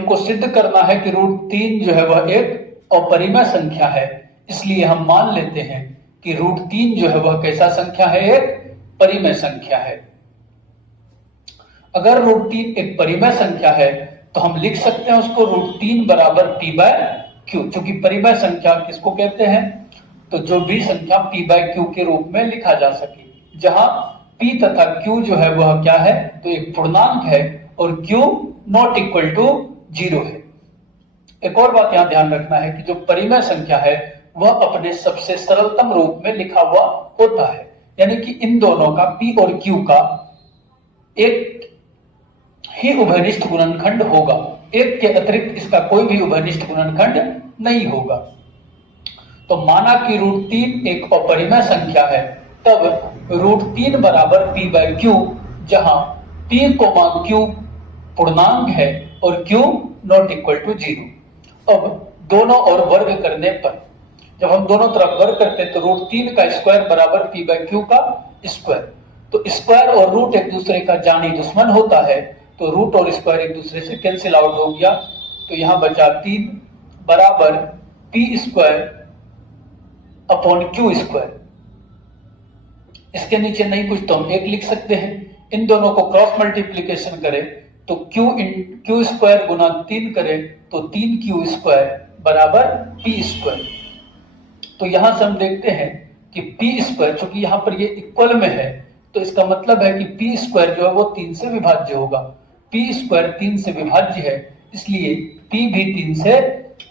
हमको सिद्ध करना है कि √3 जो है वह एक अपरिमेय संख्या है, इसलिए हम मान लेते हैं कि √3 जो है वह कैसा संख्या है, एक परिमेय संख्या है। अगर √3 एक परिमेय संख्या है तो हम लिख सकते हैं उसको √3 बराबर p/q। चूंकि परिमेय संख्या किसको कहते हैं, तो जो भी संख्या p/q के रूप में लिखा जा सके, जहां p तथा q जो है वह क्या है, तो एक पूर्णांक है और q नॉट इक्वल टू 0 है। एक और बात यहां ध्यान रखना है कि जो परिमेय संख्या है वह अपने सबसे सरलतम रूप में लिखा हुआ होता है, यानी कि इन दोनों का p और q का एक ही उभयनिष्ठ गुणनखंड होगा, एक के अतिरिक्त इसका कोई भी उभयनिष्ठ गुणनखंड नहीं होगा। तो माना कि √3 एक अपरिमेय संख्या है, तब √3 बराबर p/q, जहां p, q पूर्णांक है और q नॉट इक्वल टू 0। अब दोनों ओर वर्ग करने पर, जब हम दोनों तरफ वर्ग करते हैं तो √3 का स्क्वायर बराबर p/q का स्क्वायर। तो स्क्वायर और रूट एक दूसरे का जानी दुश्मन होता है, तो रूट और स्क्वायर एक दूसरे से कैंसिल आउट हो गया। तो यहां बचा 3 बराबर p² अपॉन q²। इसके नीचे नहीं कुछ तो हम 1 लिख सकते हैं। इन दोनों को क्रॉस मल्टीप्लीकेशन करें तो q² गुना 3 करें तो 3q² बराबर p²। तो यहां से हम देखते हैं कि p², चूंकि यहां पर ये इक्वल में है, तो इसका मतलब है कि p² जो है वो 3 से विभाज्य होगा। p² 3 से विभाज्य है, इसलिए p भी 3 से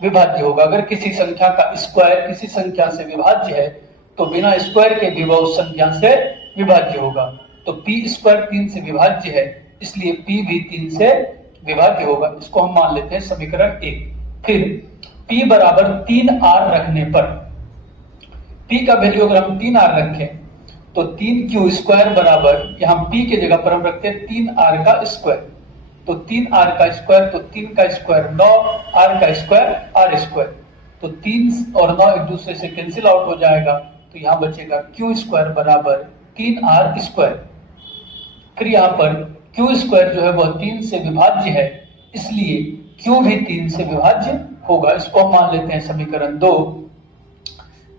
विभाज्य होगा। अगर किसी संख्या का स्क्वायर किसी संख्या से विभाज्य है तो बिना स्क्वायर के भी वह उस संख्या से विभाज्य होगा। तो p² 3 से विभाज्य है, इसलिए p भी 3 से विभाज्य होगा। इसको हम मान लेते हैं समीकरण 1। फिर p बराबर 3r रखने पर, p का वैल्यू अगर हम 3r रखें तो 3q² बराबर, यहां p की जगह पर हम रखते हैं 3r का स्क्वायर। तो 3r का स्क्वायर, तो 3 का स्क्वायर 9, r का स्क्वायर r²। तो 3 और 9 एक दूसरे से कैंसिल आउट हो जाएगा, तो यहां बचेगा q² बराबर 3r²। फिर यहां पर q² जो है वह 3 से विभाज्य है, इसलिए q भी 3 से विभाज्य होगा। इसको हम मान लेते हैं समीकरण 2।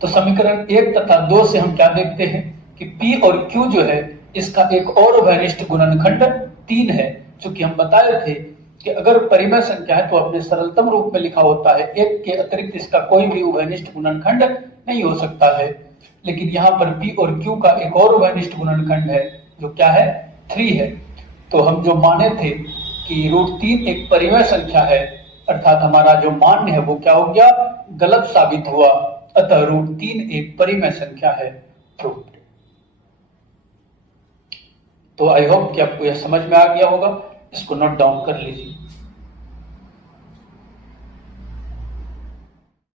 तो समीकरण 1 तथा 2 से हम क्या देखते हैं कि p और q जो है इसका एक और उभयनिष्ठ गुणनखंड 3 है। चूंकि हम बताए थे कि अगर परिमेय संख्या है तो अपने सरलतम रूप में लिखा होता है, एक के अतिरिक्त इसका कोई भी उभयनिष्ठ गुणनखंड नहीं हो सकता है। लेकिन यहाँ पर p और q का एक और उभयनिष्ठ गुणनखंड है, जो क्या है, 3 है। तो हम जो माने थे कि √3 एक परिमेय संख्या है, अर्थात हमारा जो मान्य है वो क्या हो गया, गलत साबित हुआ। अतः √3 एक परिमेय संख्या है। प्रूव्ड। तो आई होप कि आपको यह समझ में आ गया होगा। इसको नोट डाउन कर लीजिए।